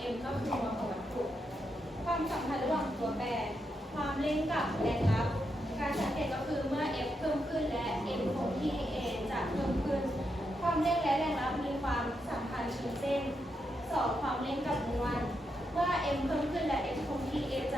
เอ็มก็คือมวลของวัตถุความสัมพันธ์ระหว่างตัวแปร ความเร่งกับแรงรับ การสังเกตก็คือเมื่อ f เพิ่มขึ้นและ m คงที่ a จะเพิ่มขึ้น ความเร่งและแรงรับมีความสัมพันธ์เชิงเส้นสอ 2. ความเร่งกับมวล เมื่อ m เพิ่มขึ้นและ m คงที่ a จะ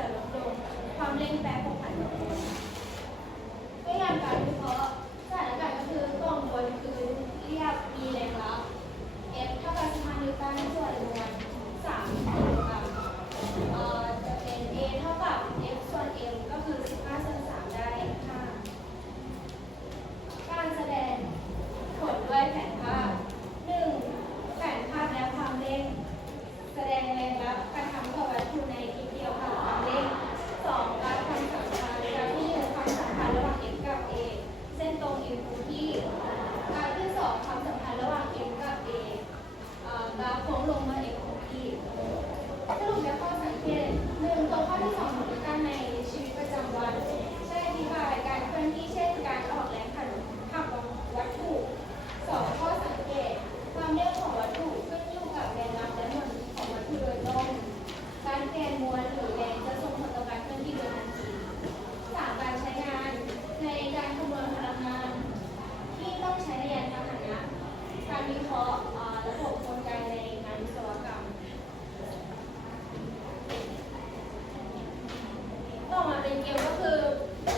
เป็นเกมก็คือ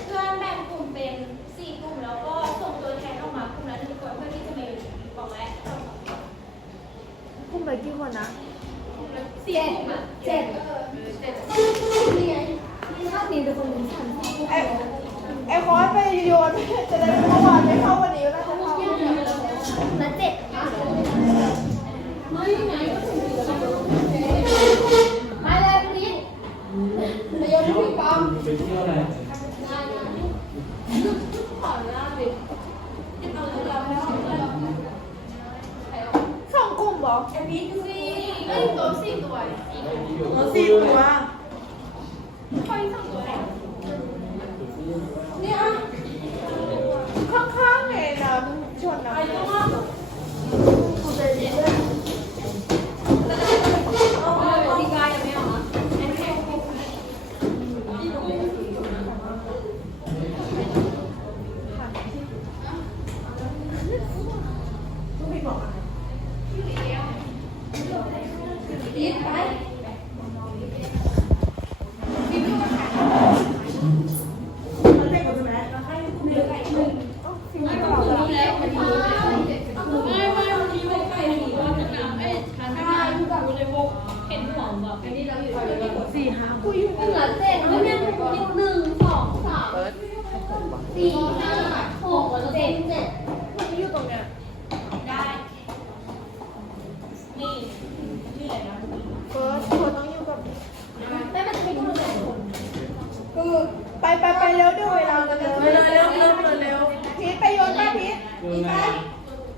เพื่อนแบ่งกลุ่มเป็น4กลุ่มแล้วก็ส่งตัวแทนออกมากลุ่มละหนึ่งคนเพื่อที่จะมาอยู่บอกและตอบคุณไปกี่คนนะเจ็ดเจ็ดเออเจ็ดนี่ไงนี่ถ้ามีเป็นคนมีสันสองไอไอคอสไปโยนจะได้เมื่อวานไม่เข้าวันนี้แล้วจะเข้า และเจ็ดไม่ไงก็ถึงมาเลยพีทไปโยนลูกปิงปอง ไปเที่ยวอะไร ได้นะขอหน้าดิเอาเราแล้ว สองกลุ่มบอก ไอ้พีทสี่เอ้ยตัวสี่ตัว ตัวสี่ตัวคอยสองตัวเนี่ยข้างๆไงน้ำชนน้ำคุณ อันนี้เราอยู่สี่ห้าคุยอยู่เหลือเจ็ดแล้วเนี่ยหนึ่งสองสามสี่ห้าหกเจ็ดเจ็ดมันอยู่ตรงเนี้ยได้ นี่ชื่ออะไรนะเฟิร์สคนต้องอยู่กับแม่มันจะมีคนละคนคือไปไปไปเร็วด้วยเวลากันเลยเร็วเร็วเร็วเร็วพีทไปโยนป้าพีทโยนไง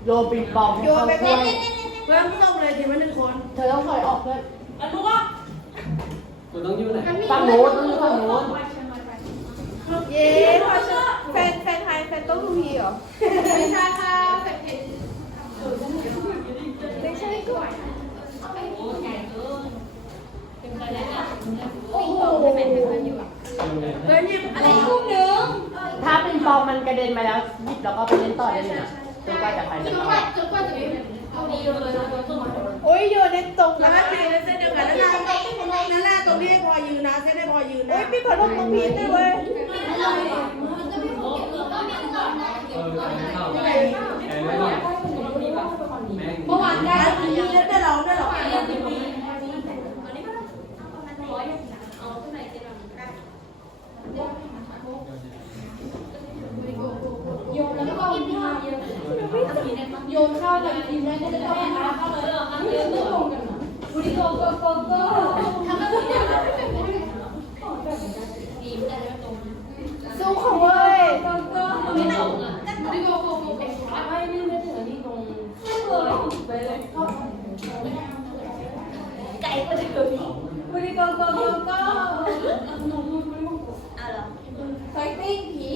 โยนปิงปองโยนไปก่อนเพื่อนส่งเลยทีละหนึ่งคน เธอต้องถอยออกเพื่อนแล้วรู้ว่า กูต้องอยู่ไหนฝั่งโน้นต้องอยู่ฝั่งโน้นเย้พอแฟนแฟนไทยแฟนต้องดูพีเหรอ ไม่ใช่ค่ะเป็ดเผ็ดไม่ใช่ก่อนโอ้ใหญ่เกินเป็นไปได้ละโอ้โหเป็นเป็นเป็นอยู่อะโยนไงอะไรทุ่มหนึ่งถ้าปิงปองมันกระเด็นมาแล้วหยิบแล้วก็ไปเล่นต่อได้เลยนะจนกว่าจะใครจจะนเข้ากว่าจนกว่าจะมีเอาดีเลยนะตัวตัวโอ้ยโยนในตรงแล้วนะก็ตีในเส้นเดียวกันนั่นแหละนั่นแหละตรงที่ให้พอยืนนะเส้นให้พอยืนโอ้นะยพี่พัดลมตรงพีทด้วยเว้ยมันจะมีหัวเกิดก็มีก่อนนะเออไอ้เข้าไอ้ไม่ว่าแม่งเมื่อวานได้ แล้วทีนี้ได้ร้องได้หรอ เรียนที่นี่วันนี้เป็นวันนี้ก็เอาประมาณร้อยเอาเท่าไหร่จะทำได้โยนแล้วก็กินข้าวโยนข้าวกับกินได้ก็จะต้องมาเข้าเลยอะมันเรื่องตรงกันนะบุรีโกโกโกโกทำแบบนี้ได้ดีไม่ได้ตรง สู้เขาเว้ย ไม่ตรงอะบุรีโกโกโกเป็นไม่ไม่ไม่ถึงนี่ตรงไปเลยไก่ก็จะเกิดบุรีโกโกโกโกอะไรไฟติ้งผี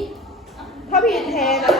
ถ้าพีทแทนอะโอ้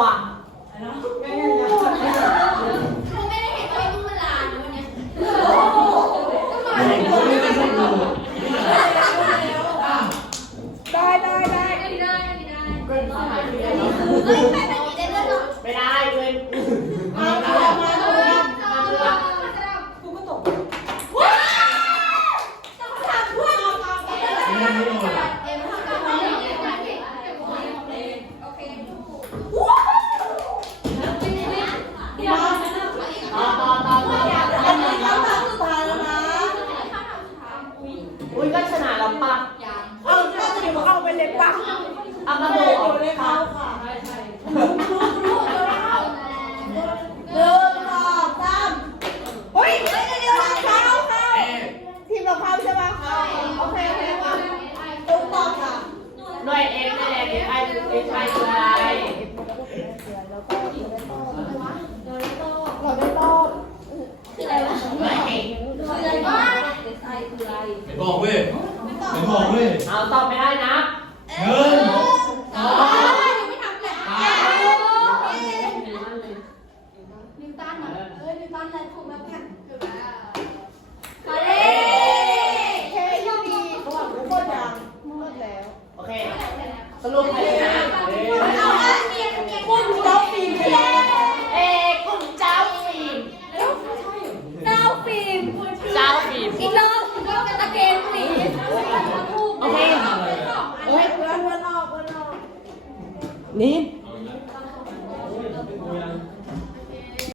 lá.